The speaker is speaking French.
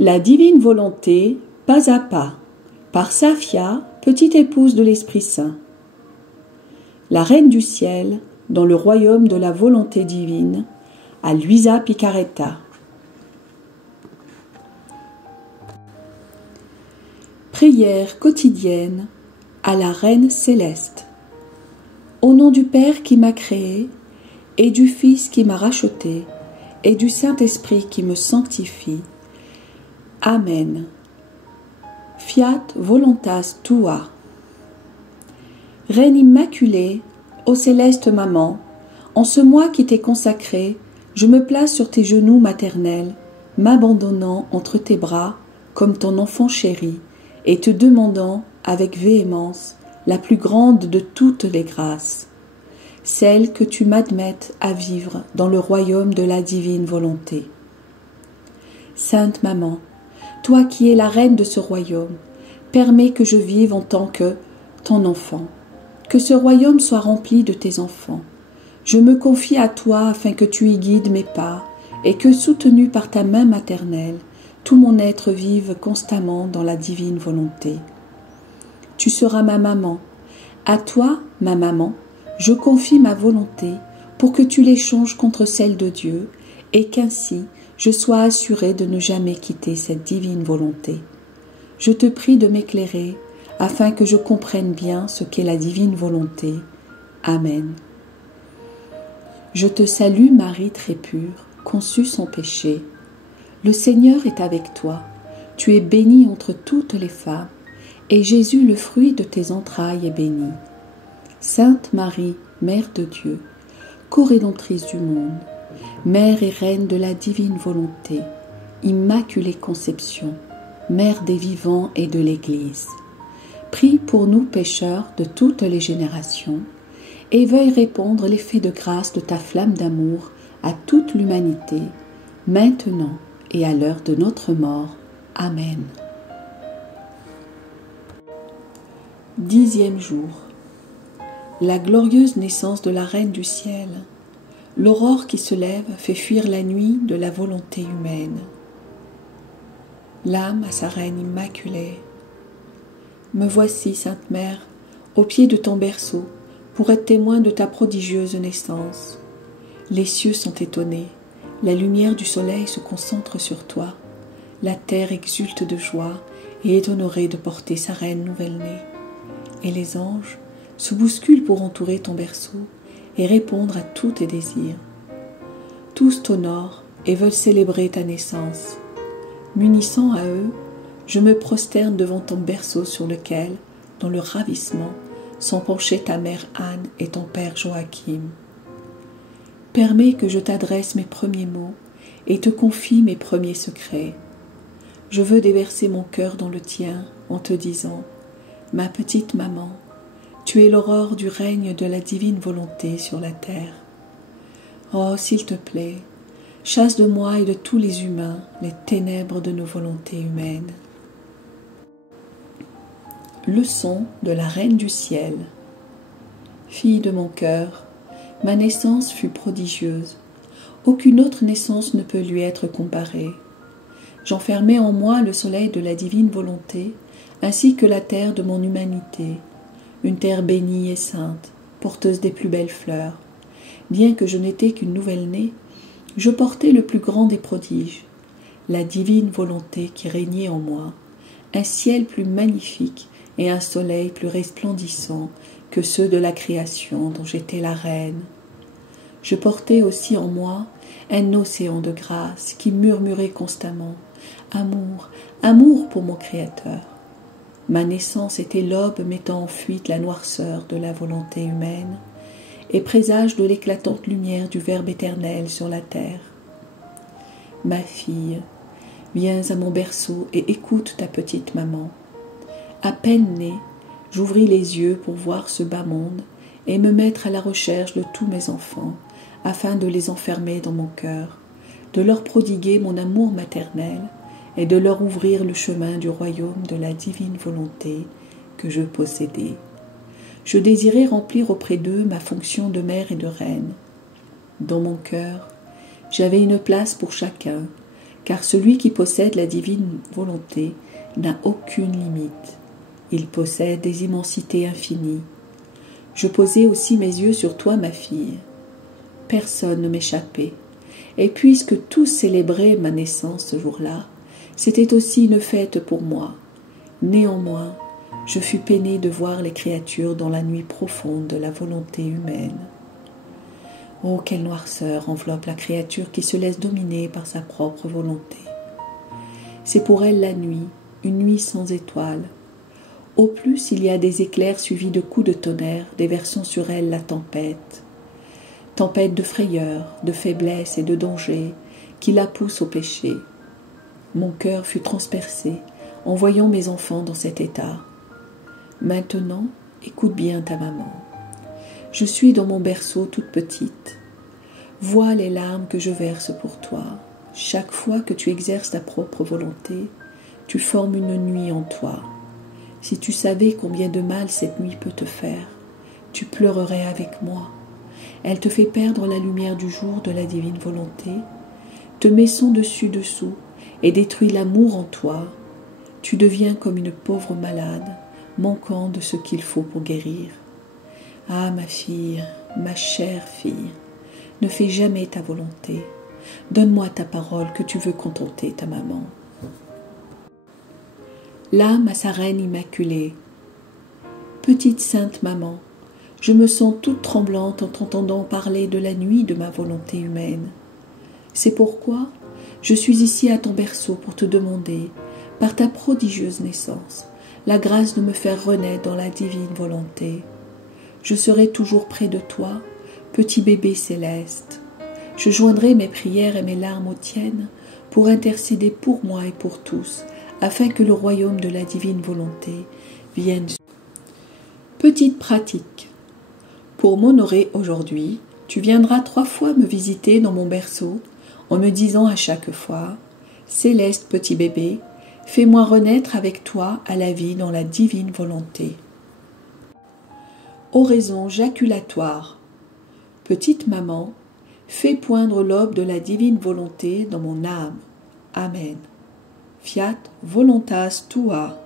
La divine volonté, pas à pas, par Safia, petite épouse de l'Esprit Saint. La Reine du Ciel, dans le royaume de la volonté divine, à Luisa Picaretta. Prière quotidienne à la Reine céleste. Au nom du Père qui m'a créé, et du Fils qui m'a racheté, et du Saint-Esprit qui me sanctifie. Amen. Fiat voluntas tua. Reine immaculée, ô céleste maman, en ce mois qui t'est consacré, je me place sur tes genoux maternels, m'abandonnant entre tes bras comme ton enfant chéri, et te demandant avec véhémence la plus grande de toutes les grâces, celle que tu m'admettes à vivre dans le royaume de la divine volonté. Sainte Maman, toi qui es la reine de ce royaume, permets que je vive en tant que ton enfant, que ce royaume soit rempli de tes enfants. Je me confie à toi afin que tu y guides mes pas et que, soutenu par ta main maternelle, tout mon être vive constamment dans la divine volonté. Tu seras ma maman. À toi, ma maman, je confie ma volonté pour que tu l'échanges contre celle de Dieu et qu'ainsi je sois assurée de ne jamais quitter cette divine volonté. Je te prie de m'éclairer afin que je comprenne bien ce qu'est la divine volonté. Amen. Je te salue, Marie très pure, conçue sans péché. Le Seigneur est avec toi. Tu es bénie entre toutes les femmes, et Jésus, le fruit de tes entrailles, est béni. Sainte Marie, Mère de Dieu, co-rédemptrice du monde, Mère et Reine de la divine volonté, Immaculée Conception, Mère des vivants et de l'Église, prie pour nous pécheurs de toutes les générations, et veuille répandre l'effet de grâce de ta flamme d'amour à toute l'humanité, maintenant et à l'heure de notre mort. Amen. 10e jour. La glorieuse naissance de la Reine du Ciel. L'aurore qui se lève fait fuir la nuit de la volonté humaine. L'âme à sa Reine immaculée. Me voici, Sainte Mère, au pied de ton berceau, pour être témoin de ta prodigieuse naissance. Les cieux sont étonnés, la lumière du soleil se concentre sur toi, la terre exulte de joie et est honorée de porter sa reine nouvelle-née. Et les anges se bousculent pour entourer ton berceau et répondre à tous tes désirs. Tous t'honorent et veulent célébrer ta naissance. M'unissant à eux, je me prosterne devant ton berceau sur lequel, dans le ravissement, sont penchés ta mère Anne et ton père Joachim. Permets que je t'adresse mes premiers mots et te confie mes premiers secrets. Je veux déverser mon cœur dans le tien en te disant « Ma petite maman, tu es l'aurore du règne de la divine volonté sur la terre. Oh, s'il te plaît, chasse de moi et de tous les humains les ténèbres de nos volontés humaines. » Leçon de la Reine du Ciel. Fille de mon cœur, ma naissance fut prodigieuse. Aucune autre naissance ne peut lui être comparée. J'enfermai en moi le soleil de la divine volonté, ainsi que la terre de mon humanité, une terre bénie et sainte, porteuse des plus belles fleurs. Bien que je n'étais qu'une nouvelle-née, je portais le plus grand des prodiges, la divine volonté qui régnait en moi, un ciel plus magnifique et un soleil plus resplendissant que ceux de la création dont j'étais la reine. Je portais aussi en moi un océan de grâce qui murmurait constamment « Amour, amour pour mon Créateur ». Ma naissance était l'aube mettant en fuite la noirceur de la volonté humaine et présage de l'éclatante lumière du Verbe éternel sur la terre. Ma fille, viens à mon berceau et écoute ta petite maman. À peine née, j'ouvris les yeux pour voir ce bas monde et me mettre à la recherche de tous mes enfants, afin de les enfermer dans mon cœur, de leur prodiguer mon amour maternel et de leur ouvrir le chemin du royaume de la divine volonté que je possédais. Je désirais remplir auprès d'eux ma fonction de mère et de reine. Dans mon cœur, j'avais une place pour chacun, car celui qui possède la divine volonté n'a aucune limite. Il possède des immensités infinies. Je posai aussi mes yeux sur toi, ma fille. Personne ne m'échappait, et puisque tous célébraient ma naissance ce jour-là, c'était aussi une fête pour moi. Néanmoins, je fus peinée de voir les créatures dans la nuit profonde de la volonté humaine. Oh, quelle noirceur enveloppe la créature qui se laisse dominer par sa propre volonté. C'est pour elle la nuit, une nuit sans étoiles. Au plus, il y a des éclairs suivis de coups de tonnerre, déversant sur elle la tempête. Tempête de frayeur, de faiblesse et de danger, qui la pousse au péché. Mon cœur fut transpercé en voyant mes enfants dans cet état. Maintenant, écoute bien ta maman. Je suis dans mon berceau toute petite. Vois les larmes que je verse pour toi. Chaque fois que tu exerces ta propre volonté, tu formes une nuit en toi. Si tu savais combien de mal cette nuit peut te faire, tu pleurerais avec moi. Elle te fait perdre la lumière du jour de la divine volonté, te met son dessus-dessous et détruit l'amour en toi. Tu deviens comme une pauvre malade, manquant de ce qu'il faut pour guérir. Ah, ma fille, ma chère fille, ne fais jamais ta volonté. Donne-moi ta parole que tu veux contenter ta maman. L'âme à sa reine immaculée. Petite sainte maman, je me sens toute tremblante en t'entendant parler de la nuit de ma volonté humaine. C'est pourquoi je suis ici à ton berceau pour te demander, par ta prodigieuse naissance, la grâce de me faire renaître dans la divine volonté. Je serai toujours près de toi, petit bébé céleste. Je joindrai mes prières et mes larmes aux tiennes pour intercéder pour moi et pour tous, afin que le royaume de la divine volonté vienne. Petite pratique. Pour m'honorer aujourd'hui, tu viendras 3 fois me visiter dans mon berceau en me disant à chaque fois « Céleste petit bébé, fais-moi renaître avec toi à la vie dans la divine volonté. » Oraison jaculatoire. Petite maman, fais poindre l'aube de la divine volonté dans mon âme. Amen. Fiat voluntas tua.